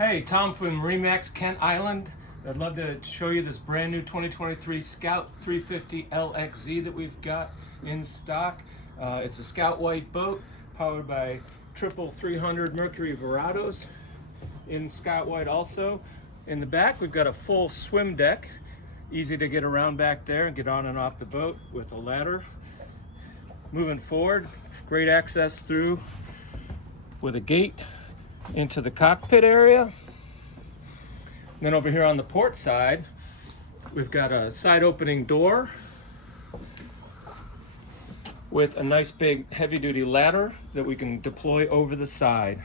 Hey, Tom from MarineMax Kent Island. I'd love to show you this brand new 2023 Scout 350 LXZ that we've got in stock. It's a Scout White boat powered by triple 300 Mercury Verados in Scout White also. In the back, we've got a full swim deck. Easy to get around back there and get on and off the boat with a ladder. Moving forward, great access through with a gate into the cockpit area. And then over here on the port side, we've got a side opening door with a nice big heavy duty ladder that we can deploy over the side.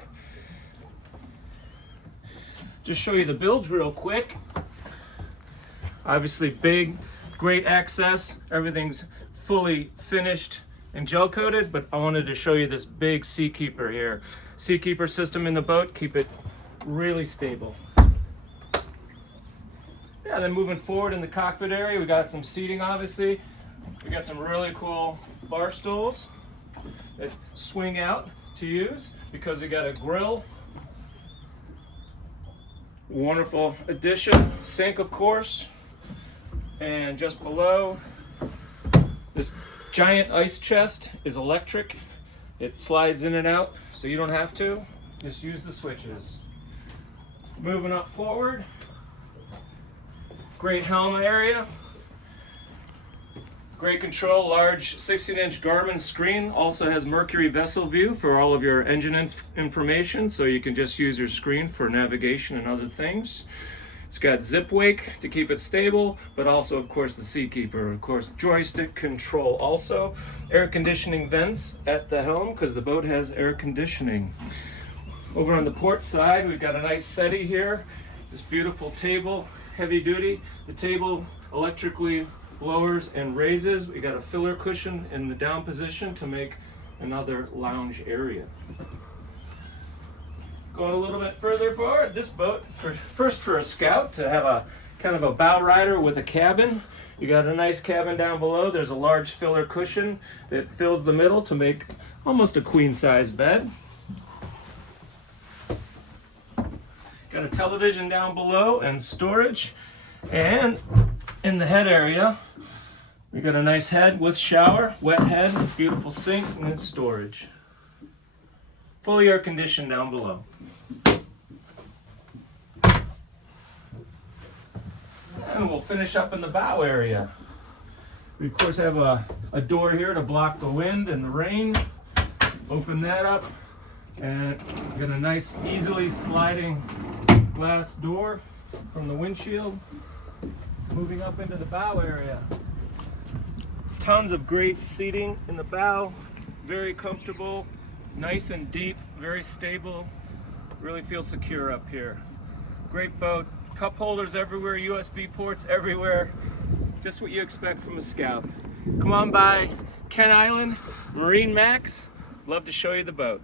Just show you the builds real quick. Obviously big, great access. Everything's fully finished and gel coated, but I wanted to show you this big Seakeeper here. Seakeeper system in the boat, keep it really stable. Yeah, then moving forward in the cockpit area, we got some seating obviously. We got some really cool bar stools that swing out to use because we got a grill. Wonderful addition. Sink, of course. And just below, this giant ice chest is electric. It slides in and out, so you don't have to. Just use the switches. Moving up forward, great helm area. Great control, large 16-inch Garmin screen. Also has Mercury vessel view for all of your engine information, so you can just use your screen for navigation and other things. It's got zip wake to keep it stable, but also, of course, the Seakeeper. Of course, joystick control also. Air conditioning vents at the helm because the boat has air conditioning. Over on the port side, we've got a nice settee here. This beautiful table, heavy duty. The table electrically lowers and raises. We got a filler cushion in the down position to make another lounge area. Going a little bit further forward, this boat, first for a Scout to have a kind of a bow rider with a cabin. You got a nice cabin down below. There's a large filler cushion that fills the middle to make almost a queen size bed. Got a television down below and storage. And in the head area, we got a nice head with shower, wet head, beautiful sink, and storage. Fully air conditioned down below. And we'll finish up in the bow area. We of course have a door here to block the wind and the rain. Open that up and get a nice easily sliding glass door from the windshield. Moving up into the bow area. Tons of great seating in the bow, very comfortable, nice and deep, very stable, really feel secure up here. Great boat, cup holders everywhere, USB ports everywhere, just what you expect from a Scout. Come on by Kent Island, MarineMax, love to show you the boat.